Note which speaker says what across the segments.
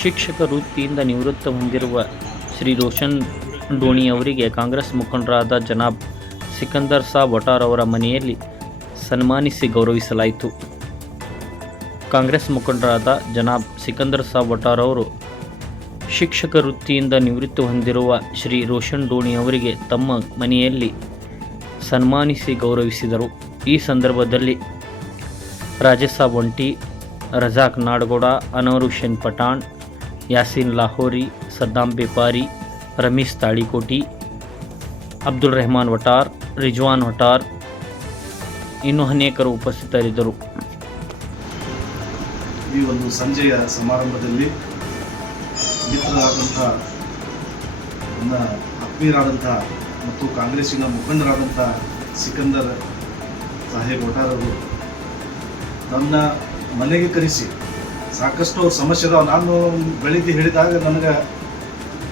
Speaker 1: ಶಿಕ್ಷಕ ವೃತ್ತಿಯಿಂದ ನಿವೃತ್ತ ಹೊಂದಿರುವ ಶ್ರೀ ರೋಷನ್ ಡೋಣಿ ಅವರಿಗೆ ಕಾಂಗ್ರೆಸ್ ಮುಖಂಡರಾದ ಜನಾಬ್ ಸಿಕಂದರ್ ಸಾಬ್ ವಟಾರ್ ಅವರ ಮನೆಯಲ್ಲಿ ಸನ್ಮಾನಿಸಿ ಗೌರವಿಸಲಾಯಿತು. ಕಾಂಗ್ರೆಸ್ ಮುಖಂಡರಾದ ಜನಾಬ್ ಸಿಕಂದರ್ ಸಾಬ್ ವಟಾರ್ ಅವರು ಶಿಕ್ಷಕ ವೃತ್ತಿಯಿಂದ ನಿವೃತ್ತಿ ಹೊಂದಿರುವ ಶ್ರೀ ರೋಷನ್ ಡೋಣಿ ಅವರಿಗೆ ತಮ್ಮ ಮನೆಯಲ್ಲಿ ಸನ್ಮಾನಿಸಿ ಗೌರವಿಸಿದರು. ಈ ಸಂದರ್ಭದಲ್ಲಿ ರಾಜೇಶ್ ಒಂಟಿ ರಜಾಕ್ ನಾಡಗೌಡ ಅನವರ್ ಪಠಾಣ್ ಯಾಸೀನ್ ಲಾಹೋರಿ, ಸದ್ದಾಂ ಬೇಪಾರಿ ರಮೀಶ್ ತಾಳಿಕೋಟಿ, ಅಬ್ದುಲ್ ರೆಹಮಾನ್ ವಟಾರ್, ರಿಜ್ವಾನ್ ವಟಾರ್ ಇನ್ನೂ ಅನೇಕರು ಉಪಸ್ಥಿತರಿದ್ದರು.
Speaker 2: ಈ ಒಂದು ಸಂಜೆಯ ಸಮಾರಂಭದಲ್ಲಿ ಮಿತ್ರರಾದಂಥ ನನ್ನ ಆತ್ಮೀಯರಾದಂಥ ಮತ್ತು ಕಾಂಗ್ರೆಸ್ಸಿನ ಮುಖಂಡರಾದಂಥ ಸಿಕಂದರ್ ಸಾಹೇಬ್ ಅವರು ನನ್ನ ಮನೆಗೆ ಕರೆಸಿ ಸಾಕಷ್ಟು ಸಮಸ್ಯೆ ಇದಾವೆ ನಾನು ಬೆಳಿಗ್ಗೆ ಹೇಳಿದಾಗ ನನಗೆ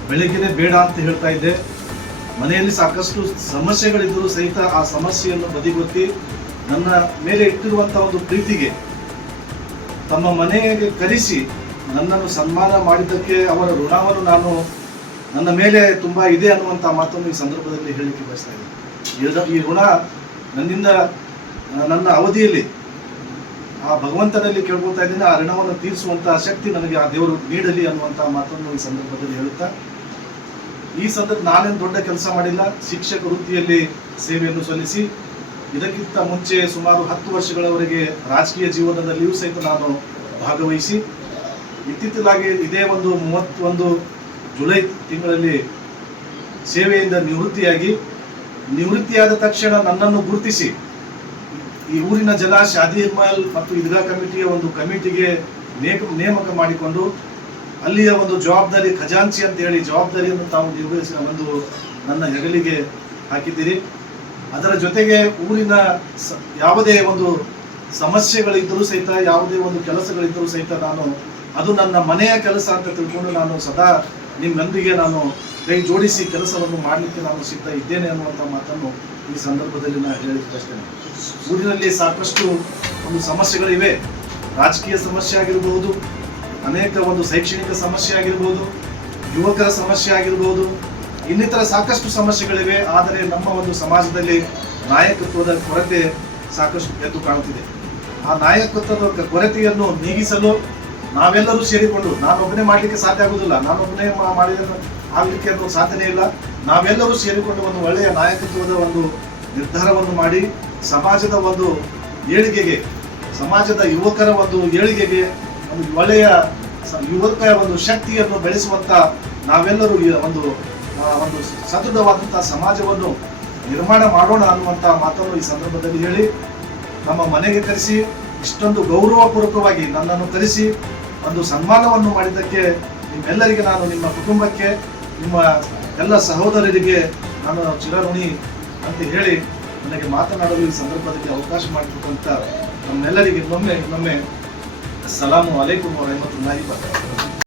Speaker 2: ಬೆಳಿಗ್ಗೆನೇ ಬೇಡ ಅಂತ ಹೇಳ್ತಾ ಇದ್ದೆ. ಮನೆಯಲ್ಲಿ ಸಾಕಷ್ಟು ಸಮಸ್ಯೆಗಳಿದ್ದರೂ ಸಹಿತ ಆ ಸಮಸ್ಯೆಯನ್ನು ಬದಿಗೊತ್ತಿ ನನ್ನ ಮೇಲೆ ಇಟ್ಟಿರುವಂಥ ಒಂದು ಪ್ರೀತಿಗೆ ತಮ್ಮ ಮನೆಗೆ ಕರೆಸಿ ನನ್ನನ್ನು ಸನ್ಮಾನ ಮಾಡಿದ್ದಕ್ಕೆ ಅವರ ಋಣವನ್ನು ನಾನು ನನ್ನ ಮೇಲೆ ತುಂಬ ಇದೆ ಅನ್ನುವಂಥ ಮಾತನ್ನು ಈ ಸಂದರ್ಭದಲ್ಲಿ ಹೇಳಲಿಕ್ಕೆ ಬಯಸ್ತಾ ಇದ್ದೀನಿ. ಇದು- ಈ ಋಣ ನನ್ನಿಂದ ನನ್ನ ಅವಧಿಯಲ್ಲಿ ಆ ಭಗವಂತನಲ್ಲಿ ಕೇಳ್ಕೊತಾ ಇದ್ದೀನಿ, ಆ ಋಣವನ್ನು ತೀರಿಸುವಂತಹ ಶಕ್ತಿ ನನಗೆ ಆ ದೇವರು ನೀಡಲಿ ಅನ್ನುವಂತಹ ಮಾತನ್ನು ಈ ಸಂದರ್ಭದಲ್ಲಿ ಹೇಳುತ್ತಾ, ಈ ಸಂದರ್ಭ ನಾನೇನು ದೊಡ್ಡ ಕೆಲಸ ಮಾಡಿಲ್ಲ, ಶಿಕ್ಷಕ ವೃತ್ತಿಯಲ್ಲಿ ಸೇವೆಯನ್ನು ಸಲ್ಲಿಸಿ, ಇದಕ್ಕಿಂತ ಮುಂಚೆ ಸುಮಾರು ಹತ್ತು ವರ್ಷಗಳವರೆಗೆ ರಾಜಕೀಯ ಜೀವನದಲ್ಲಿಯೂ ಸಹಿತ ನಾನು ಭಾಗವಹಿಸಿ, ಇತ್ತಿತ್ತಲಾಗಿ ಇದೇ ಒಂದು ಮೂವತ್ತೊಂದು ಜುಲೈ ತಿಂಗಳಲ್ಲಿ ಸೇವೆಯಿಂದ ನಿವೃತ್ತಿಯಾಗಿ, ನಿವೃತ್ತಿಯಾದ ತಕ್ಷಣ ನನ್ನನ್ನು ಗುರುತಿಸಿ ಈ ಊರಿನ ಜನ ಶಾದಿ ಮಹಲ್ ಮತ್ತು ಈದ್ಗಾ ಕಮಿಟಿಯ ಒಂದು ಕಮಿಟಿಗೆ ನೇಮ, ನೇಮಕ ಮಾಡಿಕೊಂಡು ಅಲ್ಲಿಯ ಒಂದು ಜವಾಬ್ದಾರಿ ಖಜಾಂಚಿ ಅಂತ ಹೇಳಿ ಜವಾಬ್ದಾರಿಯನ್ನು ತಾವು ನಿರ್ವಹಿಸಿ ಒಂದು ನನ್ನ ಹೆಗಲಿಗೆ ಹಾಕಿದ್ದೀರಿ. ಅದರ ಜೊತೆಗೆ ಊರಿನ ಯಾವುದೇ ಒಂದು ಸಮಸ್ಯೆಗಳಿದ್ದರೂ ಸಹಿತ, ಯಾವುದೇ ಒಂದು ಕೆಲಸಗಳಿದ್ದರೂ ಸಹಿತ ನಾನು ಅದು ನನ್ನ ಮನೆಯ ಕೆಲಸ ಅಂತ ತಿಳ್ಕೊಂಡು ನಾನು ಸದಾ ನಿಮ್ಮೊಂದಿಗೆ ನಾನು ಕೈ ಜೋಡಿಸಿ ಕೆಲಸವನ್ನು ಮಾಡಲಿಕ್ಕೆ ನಾನು ಸಿದ್ಧ ಇದ್ದೇನೆ ಅನ್ನುವಂಥ ಮಾತನ್ನು ಈ ಸಂದರ್ಭದಲ್ಲಿ ನಾನು ಹೇಳಿದ್ದಷ್ಟೇ. ಊರಿನಲ್ಲಿ ಸಾಕಷ್ಟು ಒಂದು ಸಮಸ್ಯೆಗಳಿವೆ. ರಾಜಕೀಯ ಸಮಸ್ಯೆ ಆಗಿರಬಹುದು ಅನೇಕ ಒಂದು ಶೈಕ್ಷಣಿಕ ಸಮಸ್ಯೆ ಆಗಿರ್ಬೋದು ಯುವಕರ ಸಮಸ್ಯೆ ಆಗಿರ್ಬೋದು, ಇನ್ನಿತರ ಸಾಕಷ್ಟು ಸಮಸ್ಯೆಗಳಿವೆ. ಆದರೆ ನಮ್ಮ ಒಂದು ಸಮಾಜದಲ್ಲಿ ನಾಯಕತ್ವದ ಕೊರತೆ ಸಾಕಷ್ಟು ಎದ್ದು ಕಾಣುತ್ತಿದೆ. ಆ ನಾಯಕತ್ವದ ಕೊರತೆಯನ್ನು ನೀಗಿಸಲು ನಾವೆಲ್ಲರೂ ಸೇರಿಕೊಂಡು, ನಾನೊಬ್ಬನೇ ಮಾಡಲಿಕ್ಕೆ ಸಾಧ್ಯ ಆಗುವುದಿಲ್ಲ ನಾನೊಬ್ಬನೇ ಮಾಡಿದ ಆಗಲಿಕ್ಕೆ ಅದು ಸಾಧ್ಯನೇ ಇಲ್ಲ. ನಾವೆಲ್ಲರೂ ಸೇರಿಕೊಂಡು ಒಂದು ಒಳ್ಳೆಯ ನಾಯಕತ್ವದ ಒಂದು ನಿರ್ಧಾರವನ್ನು ಮಾಡಿ, ಸಮಾಜದ ಒಂದು ಏಳಿಗೆಗೆ, ಸಮಾಜದ ಯುವಕರ ಒಂದು ಏಳಿಗೆಗೆ, ಒಂದು ಒಳ್ಳೆಯ ಯುವಕ ಒಂದು ಶಕ್ತಿಯನ್ನು ಬೆಳೆಸುವಂತ ನಾವೆಲ್ಲರೂ ಒಂದು ಒಂದು ಸದೃಢವಾದಂತಹ ಸಮಾಜವನ್ನು ನಿರ್ಮಾಣ ಮಾಡೋಣ ಅನ್ನುವಂಥ ಮಾತನ್ನು ಈ ಸಂದರ್ಭದಲ್ಲಿ ಹೇಳಿ, ನಮ್ಮ ಮನೆಗೆ ಕರೆಸಿ, ಇಷ್ಟೊಂದು ಗೌರವಪೂರ್ವಕವಾಗಿ ನನ್ನನ್ನು ಕರೆಸಿ ಒಂದು ಸನ್ಮಾನವನ್ನು ಮಾಡಿದ್ದಕ್ಕೆ ನಿಮ್ಮೆಲ್ಲರಿಗೆ ನಾನು ನಿಮ್ಮ ಕುಟುಂಬಕ್ಕೆ, ನಿಮ್ಮ ಎಲ್ಲ ಸಹೋದರರಿಗೆ ನಾನು ಚಿರಋಣಿ ಅಂತ ಹೇಳಿ ನನಗೆ ಮಾತನಾಡಲು ಈ ಸಂದರ್ಭದಲ್ಲಿ ಅವಕಾಶ ಮಾಡಿಕೊಟ್ಟಂತ ನಮ್ಮೆಲ್ಲರಿಗೆ ಇನ್ನೊಮ್ಮೆ ಇನ್ನೊಮ್ಮೆ, ಅಸ್ಸಲಾಮು ಅಲೈಕುಂ ವಬರಕಾತುಹು.